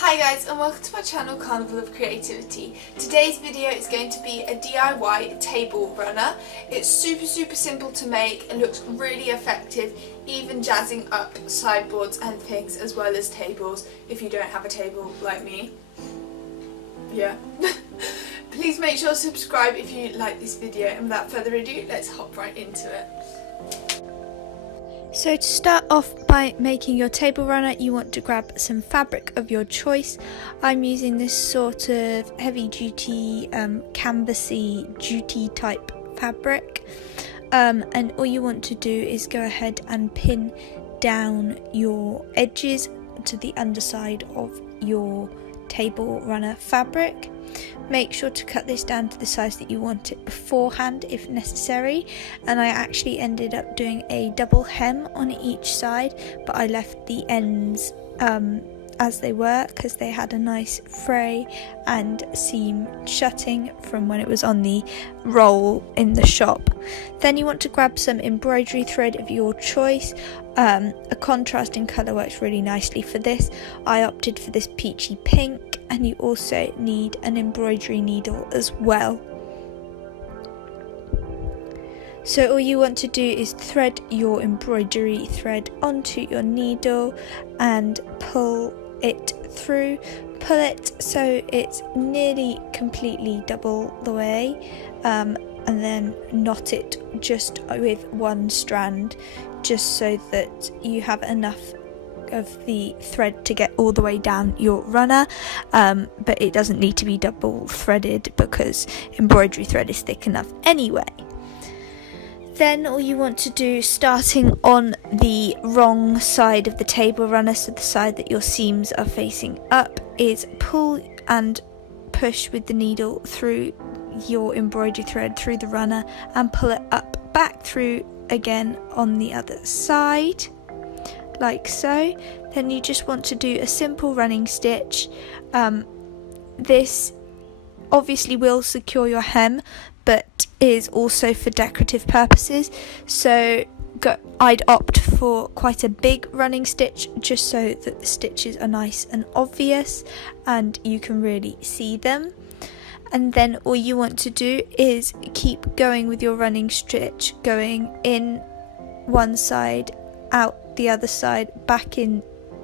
Hi guys, and welcome to my channel Carnival of Creativity. Today's video is going to be a DIY table runner. It's super simple to make. It looks really effective, even jazzing up sideboards and things as well as tables if you don't have a table like me. Yeah. Please make sure to subscribe if you like this video, and without further ado, let's hop right into it. So to start off by making your table runner, you want to grab some fabric of your choice. I'm using this sort of heavy duty canvasy duty type fabric, and all you want to do is go ahead and pin down your edges to the underside of your table runner fabric. Make sure to cut this down to the size that you want it beforehand if necessary, and I actually ended up doing a double hem on each side, but I left the ends as they were because they had a nice fray and seam shutting from when it was on the roll in the shop. Then you want to grab some embroidery thread of your choice. A contrasting colour works really nicely for this. I opted for this peachy pink, and you also need an embroidery needle as well. So all you want to do is thread your embroidery thread onto your needle and pull it through. Pull it so it's nearly completely double the way, and then knot it just with one strand, just so that you have enough of the thread to get all the way down your runner, but it doesn't need to be double threaded because embroidery thread is thick enough anyway. Then all you want to do, starting on the wrong side of the table runner, so the side that your seams are facing up, is pull and push with the needle through your embroidery thread through the runner and pull it up back through again on the other side, like so. Then you just want to do a simple running stitch. This obviously will secure your hem, but is also for decorative purposes, so I'd opt for quite a big running stitch just so that the stitches are nice and obvious and you can really see them. And then all you want to do is keep going with your running stitch, going in one side, out the other side, back in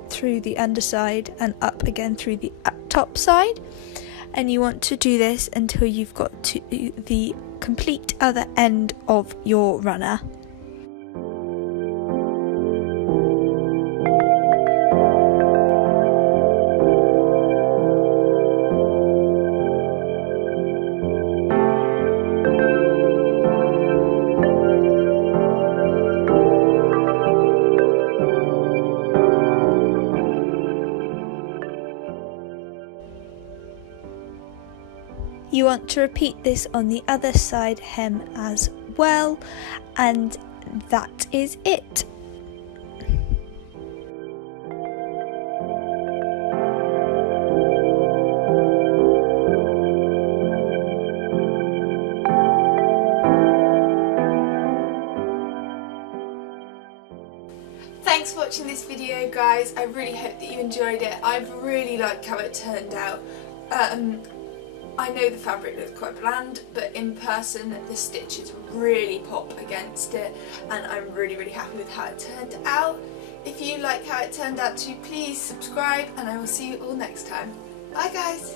through the underside and up again through the top side. And you want to do this until you've got to the complete other end of your runner. You want to repeat this on the other side hem as well, and that is it. Thanks for watching this video, guys. I really hope that you enjoyed it. I really liked how it turned out. I know the fabric looks quite bland, but in person the stitches really pop against it, and I'm really happy with how it turned out. If you like how it turned out too, please subscribe, and I will see you all next time. Bye guys!